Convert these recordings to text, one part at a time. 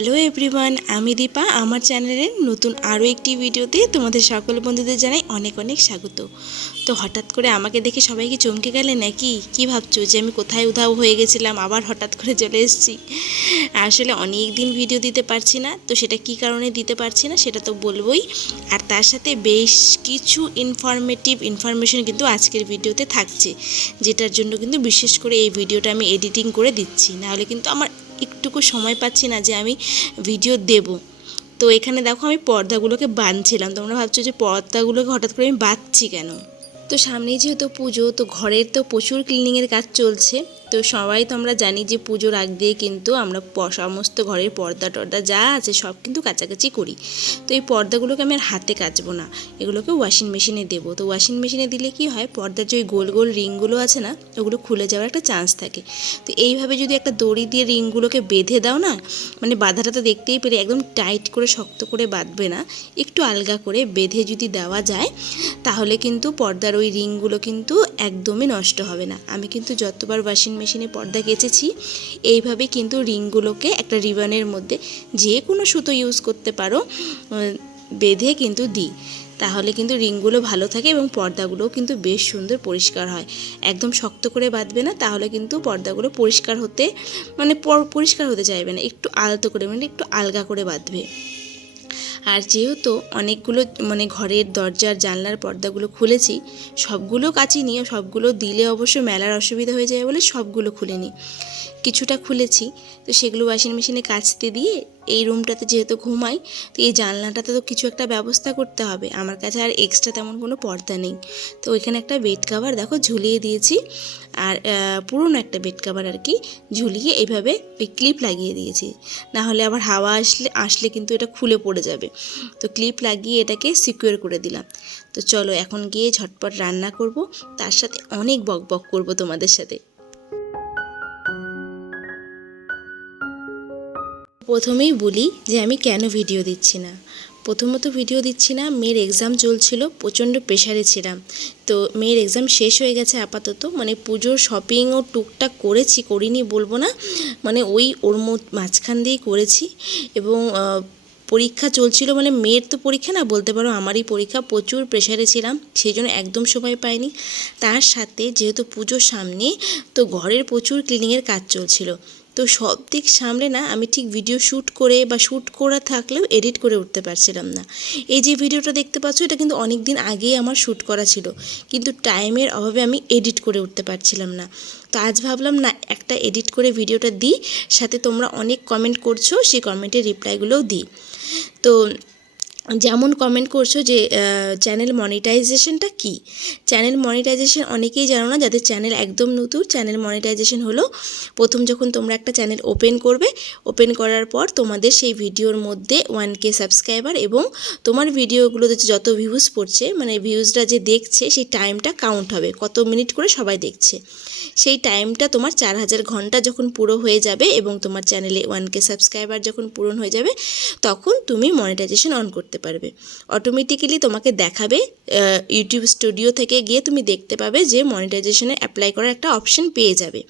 Hello everyone, আমি দীপা। আমার চ্যানেলের নতুন আরও একটি ভিডিওতে তোমাদের সকল বন্ধুদের জানাই অনেক অনেক স্বাগত। তো হঠাৎ করে আমাকে দেখে সবাই কি চমকে গেলে নাকি? কি ভাবছো যে আমি কোথায় উধাও হয়ে গেছিলাম, আবার হঠাৎ করে চলে এসেছি? আসলে অনেক দিন ভিডিও দিতে পারছি না, তো সেটা কি কারণে দিতে পারছি না সেটা তো বলবোই। আর তার সাথে বেশ কিছু ইনফরমেশন কিন্তু আজকের ভিডিওতে থাকছে, যেটার জন্য কিন্তু বিশেষ করে এই ভিডিওটা আমি এডিটিং করে দিচ্ছি, নাহলে কিন্তু আমার একটুকু সময় পাচ্ছি না যে আমি ভিডিও দেব। তো এখানে দেখো আমি পর্দাগুলোকে বাঁধছিলাম। তোমরা ভাবছো যে পর্দাগুলোকে হঠাৎ করে আমি বাঁধছি কেন? তো সামনেই যেহেতু পুজো, তো ঘরের তো প্রচুর ক্লিনিংয়ের কাজ চলছে। তো সবাই তো আমরা জানি যে পুজোর আগ দিয়ে কিন্তু আমরা সমস্ত ঘরের পর্দা টর্দা যা আছে সব কিন্তু কাচাকাচি করি। তো এই পর্দাগুলোকে আমি আর হাতে কাচবো না, এগুলোকে ওয়াশিং মেশিনে দেবো। তো ওয়াশিং মেশিনে দিলে কি হয়, পর্দার যে ওই গোল গোল রিংগুলো আছে না, ওগুলো খুলে যাওয়ার একটা চান্স থাকে। তো এইভাবে যদি একটা দড়ি দিয়ে রিংগুলোকে বেঁধে দাও না, মানে বাঁধাটা তো দেখতেই পেলে একদম টাইট করে শক্ত করে বাঁধবে না, একটু আলগা করে বেঁধে যদি দেওয়া যায়, তাহলে কিন্তু পর্দার ওই রিংগুলো কিন্তু একদমই নষ্ট হবে না। আমি কিন্তু যতবার ওয়াশিং মেশিনে পর্দা কেচেছি, এইভাবে কিন্তু রিংগুলোকে একটা রিবনের মধ্যে যে কোনো সুতো ইউজ করতে পারো, বেঁধে কিন্তু দিই। তাহলে কিন্তু রিংগুলো ভালো থাকে এবং পর্দাগুলোও কিন্তু বেশ সুন্দর পরিষ্কার হয়। একদম শক্ত করে বাঁধবে না, তাহলে কিন্তু পর্দাগুলো পরিষ্কার হতে চাইবে না। একটু আলতো করে, মানে একটু আলগা করে বাঁধবে। আর যেহেতু অনেকগুলো ঘরের দরজার জানলার পর্দাগুলো খুলেছি, সবগুলো কাচিনি, সবগুলো দিলে অবশ্য মেলার অসুবিধা হয়ে যায় বলে সবগুলো খুলিনি, কিছুটা খুলেছি। তো সেগুলো ওয়াশিং মেশিনে কাচতে দিয়ে এই রুমটাতে যেহেতু ঘুমাই, তো এই জানলাটাতে তো কিছু একটা ব্যবস্থা করতে হবে। আমার কাছে আর এক্সট্রা তেমন কোনো পর্দা নেই, তো ওইখানে একটা বেড কাভার দেখো ঝুলিয়ে দিয়েছি। আর পুরনো একটা বেড কাভার আর কি ঝুলিয়ে এইভাবে ওই ক্লিপ লাগিয়ে দিয়েছি, না হলে আবার হাওয়া আসলে কিন্তু এটা খুলে পড়ে যাবে। তো ক্লিপ লাগিয়ে এটাকে সিকিউর করে দিলাম। তো চলো এখন গিয়ে ঝটপট রান্না করব, তার সাথে অনেক বকবক করব তোমাদের সাথে। প্রথমেই বলি যে আমি কেন ভিডিও দিচ্ছি না। প্রথমত ভিডিও দিচ্ছি না, মেয়ের এক্সাম চলছিল, প্রচণ্ড প্রেশারে ছিলাম। তো মেয়ের এক্সাম শেষ হয়ে গেছে আপাতত, মানে পুজোর শপিংও টুকটাক করিনি বলবো না, মানে ওর মাঝখান দিয়েই করেছি। এবং পরীক্ষা চলছিল, মানে মেয়ের তো পরীক্ষা না বলতে পারো, আমারই পরীক্ষা। প্রচুর প্রেশারে ছিলাম, সেই জন্য একদম সময় পাইনি। তার সাথে যেহেতু পুজোর সামনে, তো ঘরের প্রচুর ক্লিনিংয়ের কাজ চলছিল। তো সব দিক সামলে না আমি ঠিক ভিডিও শ্যুট করা থাকলেও এডিট করে উঠতে পারছিলাম না। এই যে ভিডিওটা দেখতে পাচ্ছ, এটা কিন্তু অনেক দিন আগেই আমার শ্যুট করা ছিল, কিন্তু টাইমের অভাবে আমি এডিট করে উঠতে পারছিলাম না। তো আজ ভাবলাম না, একটা এডিট করে ভিডিওটা দিই, সাথে তোমরা অনেক কমেন্ট করছো, সেই কমেন্টের রিপ্লাইগুলোও দিই। তো যেমন কমেন্ট করছো যে চ্যানেল মনিটাইজেশনটা কি। চ্যানেল মনিটাইজেশন অনেকেই জানো না, যাদের চ্যানেল একদম নতুন। চ্যানেল মনিটাইজেশন হলো, প্রথম যখন তোমরা একটা চ্যানেল ওপেন করার পর তোমাদের সেই ভিডিওর মধ্যে 1K সাবস্ক্রাইবার এবং তোমার ভিডিওগুলোতে যত ভিউজ পড়ছে, মানে ভিউজটা যে দেখছে, সেই টাইমটা কাউন্ট হবে, কত মিনিট করে সবাই দেখছে। সেই টাইমটা তোমার 4000 ঘন্টা যখন পুরো হয়ে যাবে এবং তোমার চ্যানেলে 1K সাবস্ক্রাইবার যখন পূরণ হয়ে যাবে, তখন তুমি মনিটাইজেশন অন করতে পারবে। অটোমেটিক্যালি তোমাকে দেখাবে, ইউটিউব স্টুডিও থেকে গিয়ে তুমি দেখতে পাবে যে মনিটাইজেশনে অ্যাপ্লাই করার একটা অপশন পেয়ে যাবে।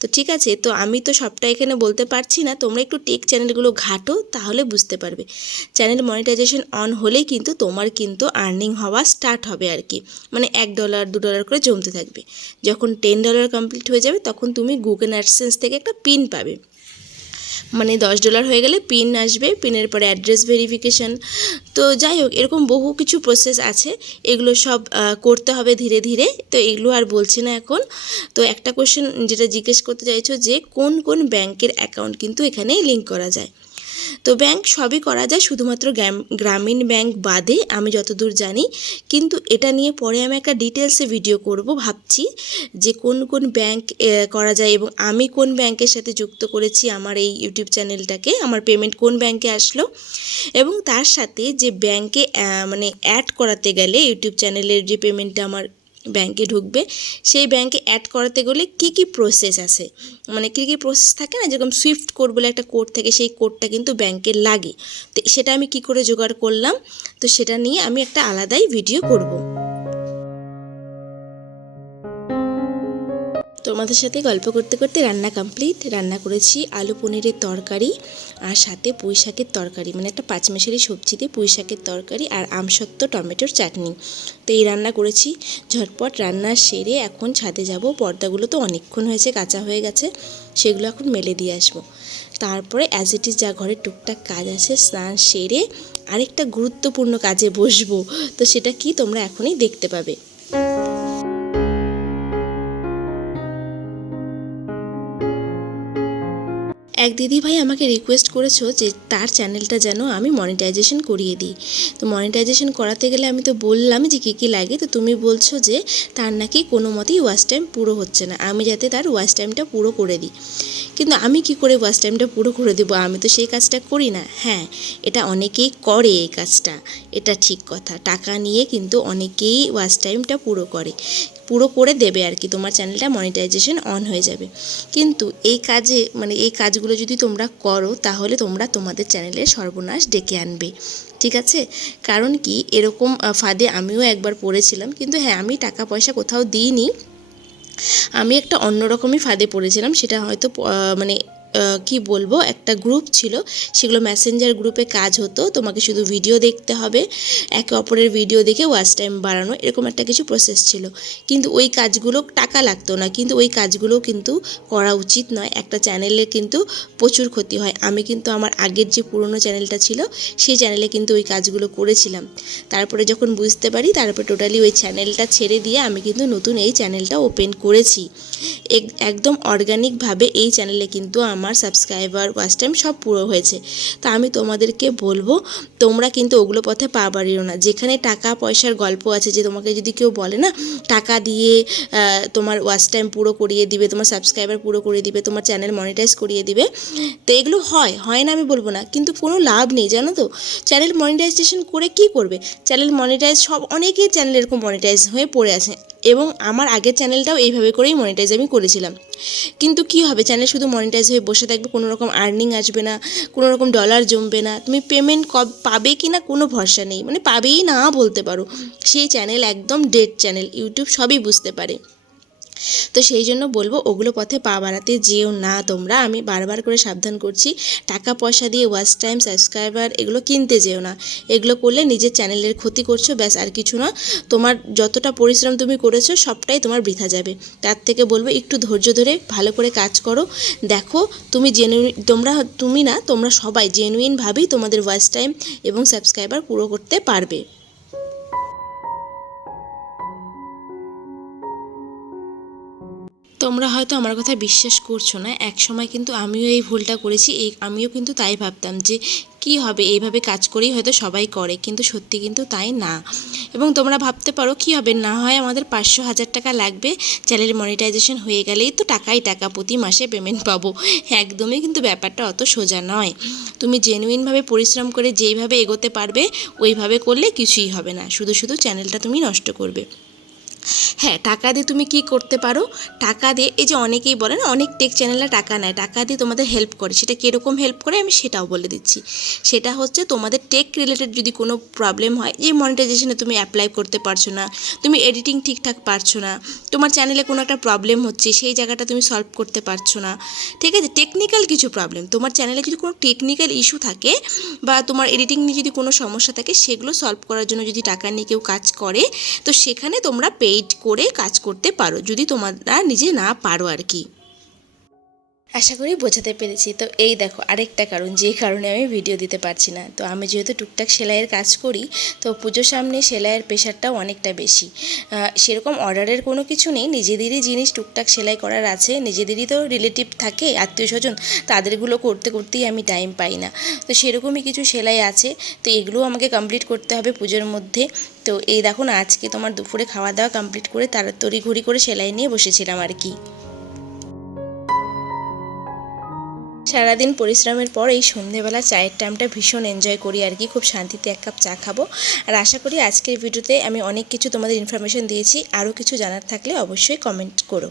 তো ঠিক আছে, তো আমি তো সবটা এখানে বলতে পারছি না, তোমরা একটু টেক চ্যানেলগুলো ঘাটো, তাহলে বুঝতে পারবে। চ্যানেল মনিটাইজেশন অন হলেই কিন্তু তোমার কিন্তু আর্নিং হওয়া স্টার্ট হবে আর কি, মানে $1 $2 করে জমতে থাকবে। যখন $10 কমপ্লিট হয়ে যাবে, তখন তুমি গুগল অ্যাডসেন্স থেকে একটা পিন পাবে, মানে $10 হয়ে গেলে পিন আসবে, পিনের পরে অ্যাড্রেস ভেরিফিকেশান। তো যাই হোক, এরকম বহু কিছু প্রসেস আছে, এগুলো সব করতে হবে ধীরে ধীরে। তো এগুলো আর বলছি না এখন। তো একটা কোশ্চেন যেটা জিজ্ঞেস করতে চাইছো, যে কোন কোন ব্যাংকের অ্যাকাউন্ট কিন্তু এখানে লিঙ্ক করা যায়। তো ব্যাংক সবই করা যায়, শুধুমাত্র গ্রামীণ ব্যাংক বাদে আমি যতদূর জানি। কিন্তু এটা নিয়ে পরে আমি একটা ডিটেলসে ভিডিও করব ভাবছি, যে কোন কোন ব্যাংক করা যায় এবং আমি কোন ব্যাংকের সাথে যুক্ত করেছি আমার এই ইউটিউব চ্যানেলটাকে, আমার পেমেন্ট কোন ব্যাংকে আসলো, এবং তার সাথে যে ব্যাংকে মানে অ্যাড করাতে গেলে ইউটিউব চ্যানেলের যে পেমেন্টটা আমার ব্যাংকে ঢুকবে, সেই ব্যাংকে অ্যাড করাতে গেলে কী কী প্রসেস আছে, মানে কী কী প্রসেস থাকে না, যেরকম সুইফট কোড বলে একটা কোড থাকে, সেই কোডটা কিন্তু ব্যাংকের লাগে। তো সেটা আমি কি করে জোগাড় করলাম, তো সেটা নিয়ে আমি একটা আলাদাই ভিডিও করব। তো তোমাদের সাথে গল্প করতে করতে রান্না কমপ্লিট। রান্না করেছি আলু পনিরের তরকারি আর সাথে পুঁই শাকের তরকারি, মানে একটা পাঁচমেশালি সবজিতে পুঁই শাকের তরকারি আর আমসত্ত্ব টমেটোর চাটনি। তো এই রান্না করেছি। ঝটপট রান্না সেরে এখন ছাদে যাব। পর্দাগুলো তো অনেকক্ষণ হয়েছে, কাঁচা হয়ে গেছে, সেগুলো এখন মেলে দিয়ে আসবো। তারপরে অ্যাজ ইট ইজ যা ঘরের টুকটাক কাজ আছে স্নান সেরে আরেকটা গুরুত্বপূর্ণ কাজে বসবো। তো সেটা কি তোমরা এখনই দেখতে পাবে। এক দিদিভাই আমাকে রিকোয়েস্ট করেছো যে তার চ্যানেলটা যেন আমি মনিটাইজেশন করিয়ে দিই। তো মনিটাইজেশন করাতে গেলে আমি তো বললাম যে কী লাগে। তো তুমি বলছো যে তার নাকি কোনো মতেই ওয়াচ টাইম পুরো হচ্ছে না, আমি যাতে তার ওয়াচ টাইমটা পুরো করে দিই। কিন্তু আমি কি করে ওয়াচ টাইমটা পুরো করে দেবো? আমি তো সেই কাজটা করি না। হ্যাঁ, এটা অনেকেই করে এই কাজটা, এটা ঠিক কথা। টাকা নিয়ে কিন্তু অনেকেই ওয়াচ টাইমটা পুরো করে দেবে আর কি, তোমার চ্যানেলটা মনিটাইজেশন অন হয়ে যাবে। কিন্তু এই কাজে মানে এই কাজগুলো যদি তোমরা করো তাহলে তোমরা তোমাদের চ্যানেলের সর্বনাশ ডেকে আনবে, ঠিক আছে? কারণ কি, এরকম ফাঁদে আমিও একবার পড়েছিলাম। কিন্তু হ্যাঁ, আমি টাকা পয়সা কোথাও দিইনি, আমি একটা অন্যরকমই ফাঁদে পড়েছিলাম। সেটা হয়তো মানে কি বলবো, একটা গ্রুপ ছিল, সেগুলো মেসেঞ্জার গ্রুপে কাজ হতো। তোমাকে শুধু ভিডিও দেখতে হবে, একে অপরের ভিডিও দেখে ওয়াচ টাইম বাড়ানো, এরকম একটা কিছু প্রসেস ছিল। কিন্তু ওই কাজগুলো টাকা লাগতো না, কিন্তু ওই কাজগুলো কিন্তু করা উচিত নয়। একটা চ্যানেলের কিন্তু প্রচুর ক্ষতি হয়। আমি কিন্তু আমার আগের যে পুরনো চ্যানেলটা ছিল সেই চ্যানেলে কিন্তু ওই কাজগুলো করেছিলাম। তারপরে যখন বুঝতে পারি, তারপরে টোটালি ওই চ্যানেলটা ছেড়ে দিয়ে আমি কিন্তু নতুন এই চ্যানেলটা ওপেন করেছি। একদম অর্গানিকভাবে এই চ্যানেলে কিন্তু আমার সাবস্ক্রাইবার ওয়াচ টাইম সব পুরো হয়েছে। তা আমি তোমাদেরকে বলবো, তোমরা কিন্তু ওগুলো পথে পা বাড়িও না। যেখানে টাকা পয়সার গল্প আছে, যে তোমাকে যদি কেউ বলে না টাকা দিয়ে তোমার ওয়াচ টাইম পুরো করিয়ে দিবে, তোমার সাবস্ক্রাইবার পুরো করে দিবে, তোমার চ্যানেল মনিটাইজ করিয়ে দিবে, তো এগুলো হয় না আমি বলবো না, কিন্তু কোনো লাভ নেই, জানো তো। চ্যানেল মনিটাইজেশন করে কি করবে? চ্যানেল মনিটাইজ অনেকের চ্যানেল এরকম মনিটাইজ হয়ে পড়ে আছে, এবং আমার আগের চ্যানেলটাও এইভাবে করেই মনিটাইজ আমি করেছিলাম। কিন্তু কি হবে, চ্যানেল শুধু মনিটাইজ হয়ে বসে থাকবে, কোনো রকম আর্নিং আসবে না, কোনো রকম ডলার জমবে না, তুমি পেমেন্ট পাবে কি না কোনো ভরসা নেই, মানে পাবেই না বলতে পারো। সেই চ্যানেল একদম ডেড চ্যানেল, ইউটিউব সবই বুঝতে পারে। তো সেই জন্য বলবো, ওগুলো পথে পা বাড়াতে যেও না তোমরা। আমি বারবার করে সাবধান করছি, টাকা পয়সা দিয়ে ওয়াচ টাইম, সাবস্ক্রাইবার এগুলো কিনতে যেও না। এগুলো করলে নিজের চ্যানেলের ক্ষতি করছো, ব্যাস, আর কিছু না। তোমার যতটা পরিশ্রম তুমি করেছো সবটাই তোমার বৃথা যাবে। তার থেকে বলবো একটু ধৈর্য ধরে ভালো করে কাজ করো। দেখো, তোমরা সবাই জেনুইনভাবেই তোমাদের ওয়াচ টাইম এবং সাবস্ক্রাইবার পুরো করতে পারবে। তোমরা হয়তো আমার কথা বিশ্বাস করছো না, এক সময় কিন্তু আমিও এই ভুলটা করেছি। আমিও কিন্তু তাই ভাবতাম যে কি হবে, এইভাবে কাজ করেই হয়তো সবাই করে, কিন্তু সত্যি কিন্তু তাই না। এবং তোমরা ভাবতে পারো কি হবে, না হয় আমাদের 500,000 টাকা লাগবে, চ্যানেল মনিটাইজেশন হয়ে গেলেই তো টাকাই টাকা, প্রতি মাসে পেমেন্ট পাবো। একদমই কিন্তু ব্যাপারটা অত সোজা নয়। তুমি জেনুইনভাবে পরিশ্রম করে যেইভাবে এগোতে পারবে ওইভাবে করলে কিছুই হবে না, শুধু শুধু চ্যানেলটা তুমি নষ্ট করবে। হ্যাঁ, টাকা দিয়ে তুমি কি করতে পারো? টাকা দিয়ে, এই যে অনেকেই বলে না, অনেক টেক চ্যানেলরা টাকা নেয়, টাকা দিয়ে তোমাদের হেল্প করে। সেটা কীরকম হেল্প করে আমি সেটাও বলে দিচ্ছি। সেটা হচ্ছে, তোমাদের টেক রিলেটেড যদি কোনো প্রবলেম হয়, যে মনিটাইজেশনে তুমি অ্যাপ্লাই করতে পারছো না, তুমি এডিটিং ঠিকঠাক পারছো না, তোমার চ্যানেলে কোনো একটা প্রবলেম হচ্ছে, সেই জায়গাটা তুমি সলভ করতে পারছো না, ঠিক আছে, টেকনিক্যাল কিছু প্রবলেম, তোমার চ্যানেলে যদি কোনো টেকনিক্যাল ইস্যু থাকে বা তোমার এডিটিং নিয়ে যদি কোনো সমস্যা থাকে, সেগুলো সলভ করার জন্য যদি টাকা নিয়ে কেউ কাজ করে, তো সেখানে তোমরা পেইড করে কাজ করতে পারো, যদি তোমরা নিজে না পারো আর কি। আশা করি বোঝাতে পেরেছি। তো এই দেখো আরেকটা কারণ, যে কারণে আমি ভিডিও দিতে পারছি না। তো আমি যেহেতু টুকটাক সেলাইয়ের কাজ করি, তো পুজোর সামনে সেলাইয়ের প্রেশারটাও অনেকটা বেশি। সেরকম অর্ডারের কোনো কিছু নেই, নিজেদেরই জিনিস টুকটাক সেলাই করার আছে, নিজেদেরই তো রিলেটিভ থাকে, আত্মীয় স্বজন, তাদেরগুলো করতে করতেই আমি টাইম পাই না। তো সেরকমই কিছু সেলাই আছে, তো এগুলোও আমাকে কমপ্লিট করতে হবে পুজোর মধ্যে। তো এই দেখো না, আজকে তোমার দুপুরে খাওয়া দাওয়া কমপ্লিট করে তাড়াতাড়ি ঘুরি করে সেলাই নিয়ে বসেছিলাম আর কি। সারাদিন পরিশ্রমের পর এই সন্ধেবেলা চায়ের টাইমটা ভীষণ এনজয় করি আর কি, খুব শান্তিতে এক কাপ চা খাবো। আর আশা করি আজকের ভিডিওতে আমি অনেক কিছু তোমাদের ইনফরমেশন দিয়েছি। আরও কিছু জানার থাকলে অবশ্যই কমেন্ট করো।